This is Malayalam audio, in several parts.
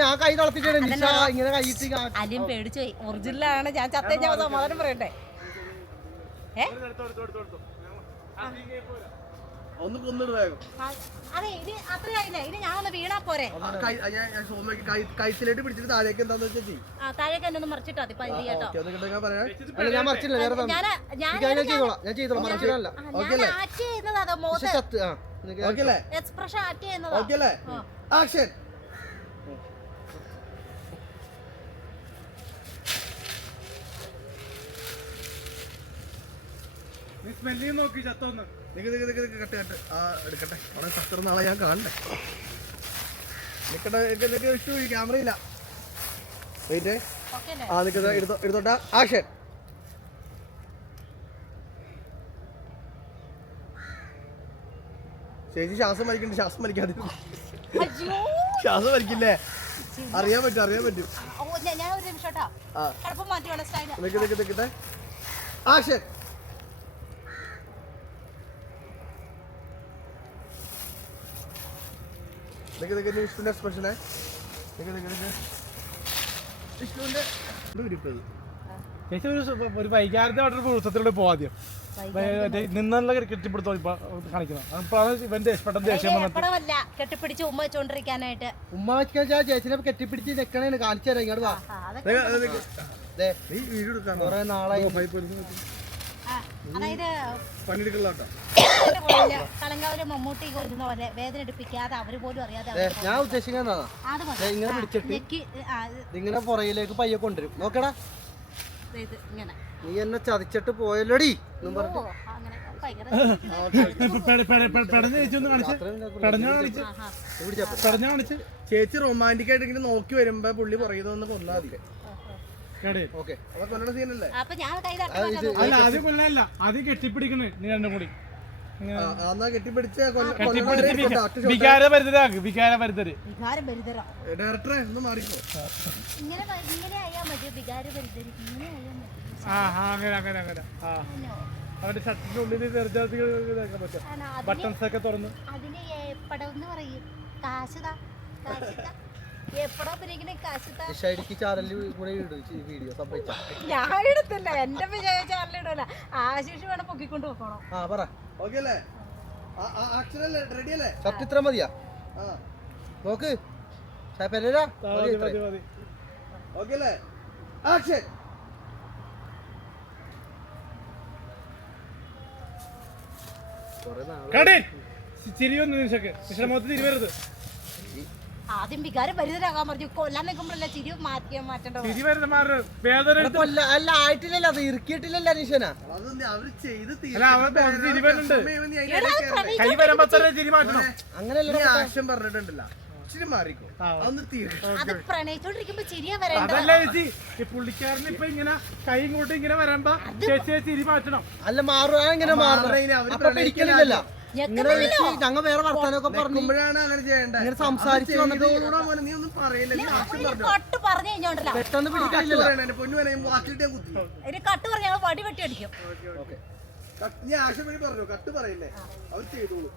ഞാൻ കൈ തളപ്പിച്ചേ ഇങ്ങനെ കൈയിട്ട് അലിയും പേടിച്ചു പോയി. ഒറിജിനലാണ്. ഞാൻ ചത്തേ ഞാൻ സമാധാനം പറയട്ടെ. ഒന്ന് കൊന്നിട്ട് വേഗം. അതെ ഇത് അത്രയായില്ല. ഇത് ഞാൻ ഒന്ന് വീണാ പോരെ. കൈസിലേട്ട് പിടിച്ചിട്ട് താഴേക്ക് എന്താന്ന് വെച്ചാൽ താഴേക്ക് എന്നെ ഒന്ന് മറിച്ചിട്ടാ മതി. കേട്ടോ ഞാൻ മറിച്ചില്ല. എക്സ്പ്രഷൻ ആക്ട് ചെയ്യുന്നതാ. ആക്ഷൻ. നോക്കി ചത്തോന്ന് എടുക്കട്ടെ അവിടെ സത്ര നാളെ ഞാൻ കാണണ്ടേ. നിക്കട്ടെ ക്യാമറ ഇല്ല. എടുത്തോട്ടാ. ആക്ഷൻ. ചേച്ചി ശ്വാസം വലിക്കണ്ട. ശ്വാസം വലിക്കാതെ. ശ്വാസം വലിക്കില്ലേ? അറിയാൻ പറ്റും. ആക്ഷൻ. എക്സ്പ്രഷനെ ഒരു വൈകാരത്തെ പുസ്തകത്തിലൂടെ പോവാദ്യം നിന്നുള്ള കെട്ടിപ്പിടുത്തോ കാണിക്കുന്നത്. ഇവന്റെ പെട്ടെന്ന് ദേഷ്യം കെട്ടിപ്പിടിച്ച് ഉമ്മ വെച്ചോണ്ടിരിക്കാനായിട്ട്. ഉമ്മ വെച്ചാൽ ചേച്ചിനെ കെട്ടിപ്പിടിച്ച് നിക്കണേന്ന് കാണിച്ചു തരാം. ഇങ്ങോട്ട് വാ. കൊറേ നാളായി കളങ്കാവിലെ മമ്മൂട്ടി കൊല്ലുന്ന പോലെ വേദന എടുപ്പിക്കാതെ അവര് പോലും അറിയാതെ ഞാൻ ഉദ്ദേശിക്കുന്നതാ. ഇങ്ങനെ പിടിച്ചിട്ട് ഇങ്ങനെ പുറയിലേക്ക് പയ്യെ കൊണ്ടുവരും. നോക്കടാ നീ എന്നെ ചതിച്ചിട്ട് പോയല്ലോടി എന്നും പറഞ്ഞു. ചേച്ചി റൊമാൻറ്റിക് ആയിട്ട് ഇങ്ങനെ നോക്കി വരുമ്പോ പുള്ളി പറയുന്നൊന്ന് കൊന്നാ മതി. ആദ്യം കെട്ടിപ്പിടിക്കണേ നീ രണ്ടും കൂടി ഡയറക്ടറെ ഒന്ന് മാറിക്കോ. അവന്റെ ഷർട്ടിന്റെ ഉള്ളിൽ ഇതാക്കാൻ പറ്റും. ബട്ടൺസ് ഒക്കെ തുറന്ന് ഞാൻ എടുത്തില്ല. എന്റെ ചാനലിടൂല. ആശിഷ് വേണം പൊക്കിക്കൊണ്ട് പോക്കണോ. ഷർട്ട് ഇത്ര മതിയാ? നോക്ക് ചിരിയൊന്നും മൊത്തത്തിൽ തിരിവരുത്. ആദ്യം വികാരം പരിതരാകാൻ പറഞ്ഞു. കൊല്ലാൻ നിൽക്കുമ്പോഴല്ല ചിരി മാറ്റേണ്ട. അല്ല ആയിട്ടില്ലല്ലോ. അത് ഇറുക്കിയിട്ടില്ലല്ലോ അനീഷന. അങ്ങനെയല്ല ആക്ഷൻ പറഞ്ഞിട്ടുണ്ടല്ലോ. പുള്ളിക്കാരന് ഇപ്പൊ ഇങ്ങനെ കൈ ഇങ്ങോട്ട് ഇങ്ങനെ വരുമ്പോ ചിരി മാറ്റണം. അല്ല മാറുക. ഇങ്ങനെ മാറുന്നില്ലല്ലോ. ഞങ്ങൾ വേറെ വർത്താനൊക്കെ പറഞ്ഞുമ്പോഴാണ് അങ്ങനെ ചെയ്യേണ്ടത്. ഇങ്ങനെ സംസാരിച്ചു പെട്ടെന്ന് പിടിക്കാനില്ലല്ലോ. കട്ട് പറഞ്ഞാൽ വടി വെട്ടി അടിക്കും. കട്ട് പറയില്ലേ അവർ ചെയ്തോളൂ.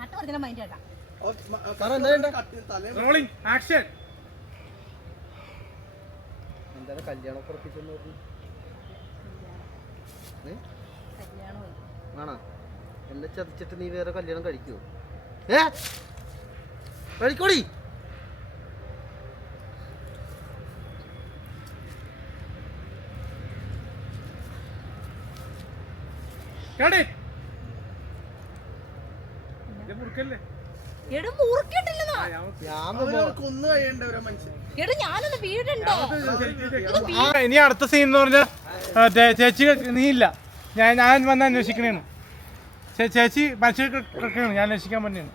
കട്ട് പറഞ്ഞ മൈൻഡ് കേട്ടാ. എന്താണ് കല്യാണം ഉറപ്പിച്ചെന്ന് പറഞ്ഞു? ആണോ? എന്നെ ചതിച്ചിട്ട് നീ വേറെ കല്യാണം കഴിക്കുവോ? കഴിക്കോടി. ഇനി അടുത്ത സീൻ എന്ന് പറഞ്ഞാൽ ചേച്ചി നീ ഇല്ല, ഞാൻ വന്ന് അന്വേഷിക്കണേണ്. ചേച്ചി മനുഷ്യ കിടക്കണേണ്, ഞാൻ അന്വേഷിക്കാൻ പറ്റിയാണ്.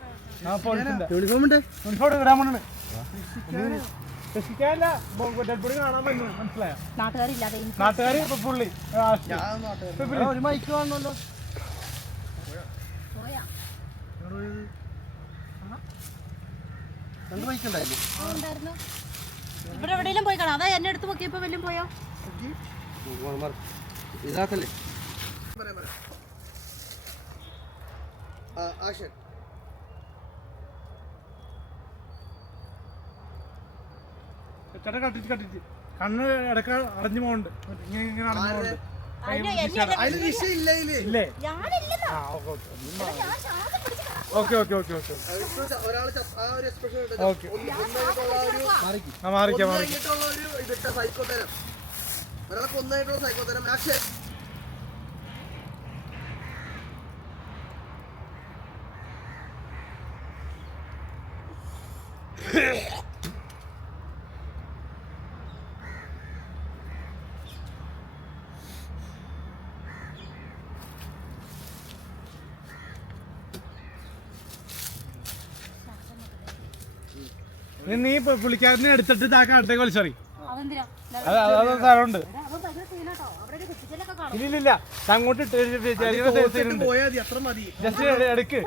യൂണിഫോം ഇടാൻ പറ്റണേ. രക്ഷിക്കാനല്ല, ഡെഡ് ബോഡി കാണാൻ പറ്റുന്നു. മനസ്സിലായോ? നാട്ടുകാർ ഇപ്പൊ പുള്ളി ഒരു മൈക്ക് കാണണല്ലോ. രണ്ട് മൈക്ക് ഉണ്ടായിരുന്നു. ഇവിടെ എവിടെയെങ്കിലും പോയി കാണാം. അതാ എന്നെ അടുത്ത് നോക്കിയപ്പോ വല്ലതും പോയോ? ഇതിനകത്തല്ലേ? ചേട്ടാ കട്ടിച്ച് കണ്ണ് ഇടയ്ക്ക് അടഞ്ഞു പോകുന്നുണ്ട് ഇങ്ങനെ അടഞ്ഞു പോകുന്നുണ്ട് ഇല്ലേ ഓക്കെ മാറിക്കാം നീ പുള്ളിക്കാരനെ എടുത്തിട്ട് താക്ക അടുത്തേക്ക് വലിച്ചറി അത് സ്ഥലമുണ്ട് ഇല്ലില്ല അങ്ങോട്ട് എടുക്ക്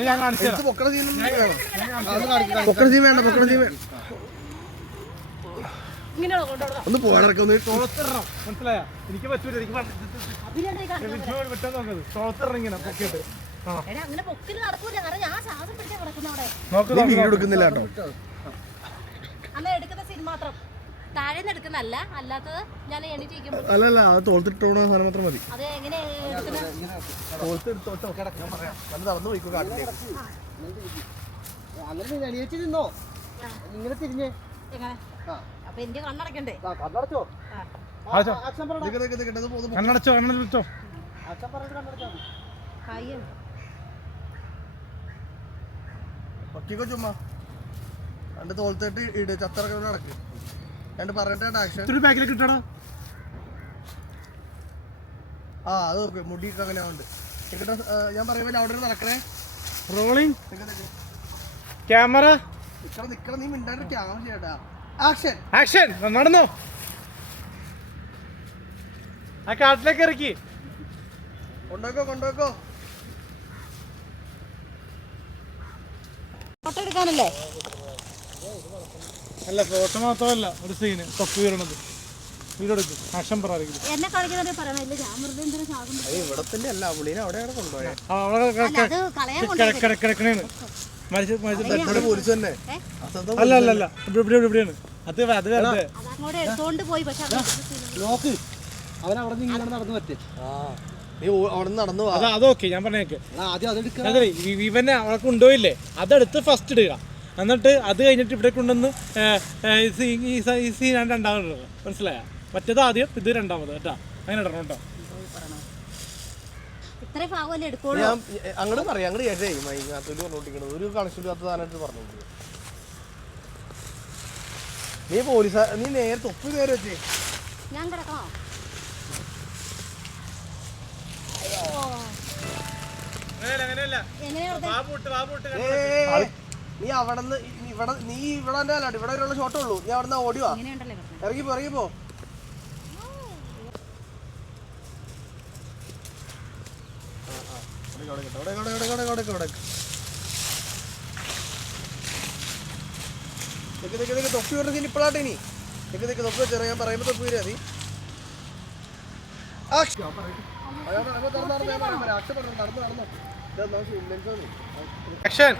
ഞാൻ കാണിച്ചു ഒന്ന് പോടക്കം മനസ്സിലായ എനിക്ക് പറ്റൂല വിട്ടാ നോക്കത് തോളത്തിറങ്ങിങ്ങനെ പൊക്കിയിട്ട് എടുക്കുന്നില്ല കേട്ടോ. അല്ലല്ല അത് തോളത്തിട്ടോണ സാധനം മാത്രം മതി. നിന്നോ ഇങ്ങനെ തിരിഞ്ഞേ കണ്ണടച്ചോ പൊക്കിക്കോ ചുമ്മാ രണ്ട് തോളത്തിട്ട് ഇട് ചത്തറക്ക നടക്ക് രണ്ട് പറഞ്ഞിട്ട് ആക്ഷൻ ബാക്കിലേക്ക് ഇട്ടടാ അത് മുടിയൊക്കെ അങ്ങനെ ഉണ്ട് ഞാൻ പറയുമ്പോൾ അവിടെ നടക്കണേ റോളിംഗ് ക്യാമറ നിക്കണം നീ മിണ്ടാണ്ട് ക്യാമറ ചെയ്യട്ടാ ആക്ഷൻ ആക്ഷൻ നടന്നോ ആ കാട്ടിലേക്ക് ഇറക്കി കൊണ്ടുവെക്കോ ഫോട്ടോ എടുക്കാനല്ലേ അല്ല ഫോട്ടോ മാത്രമല്ല ഒരു സീന് തൊപ്പി വീരണത് വീഡിയോ എടുക്കും ആക്ഷൻ പറയാറില്ല എന്നെ കളിക്കുന്നത് പറയണില്ല ഞാൻ മൃഗേന്ദ്രൻ ശാഖം ഇവിടെ തന്നെ അല്ല പുള്ളിനെ അവിടെയാണ് കൊണ്ടുപോയത് കിടക്കണേന്ന് പോലീസ് തന്നെ അല്ല ഇവിടെയാണ് അത് അങ്ങോട്ട് എടുത്തോണ്ട് പോയി പക്ഷെ നോക്ക് അവൻ അവിടെ നിന്ന് ഇങ്ങനെ നടന്നു പറ്റേ അവിടെ നടന്നു അതൊക്കെ ഞാൻ പറഞ്ഞേക്ക് ആദ്യം അതെടുക്കാം അതെ ഇവനെ അവിടെ കൊണ്ടുപോയില്ലേ അതെടുത്ത് ഫസ്റ്റ് ഇടുക എന്നിട്ട് അത് കഴിഞ്ഞിട്ട് ഇവിടെ കൊണ്ടുവന്ന് ഈ സീൻ രണ്ടാമത് ഇടുക മനസ്സിലായ മറ്റേത് ആദ്യം ഇത് രണ്ടാമത് കേട്ടാ അങ്ങനെ ഇടണം കേട്ടോ ഇത്രയും ഭാഗമല്ലേ എടുക്കോളൂ ഞാൻ അങ്ങോട്ട് പറയാം അങ്ങോട്ട് കേട്ടേ മൈങ്ങാത്തൂര് പറഞ്ഞോണ്ടിരിക്കണത് ഒരു കണക്ഷൻ ഇല്ലാത്ത സാധനമായിട്ട് പറഞ്ഞോണ്ട് നീ പോലീസ് നീ നേരെ തൊപ്പി നേരെ വെച്ചേ ഞാൻ കിടക്കണോ നീ അവിടെ നീ ഇവിടെ അല്ല ഇവിടെ വരെയുള്ള ഷോട്ടേ ഉള്ളൂ നീ അവിടെ നിന്ന് ഓടിവാ ഇറങ്ങിപ്പോ തൊപ്പി വരുന്ന സീൻ ഇപ്പോഴാട്ടെ ഇനി തൊപ്പി വെച്ചാൽ ഞാൻ പറയുമ്പോ തൊപ്പി വരാ നീ ആക്ഷൻ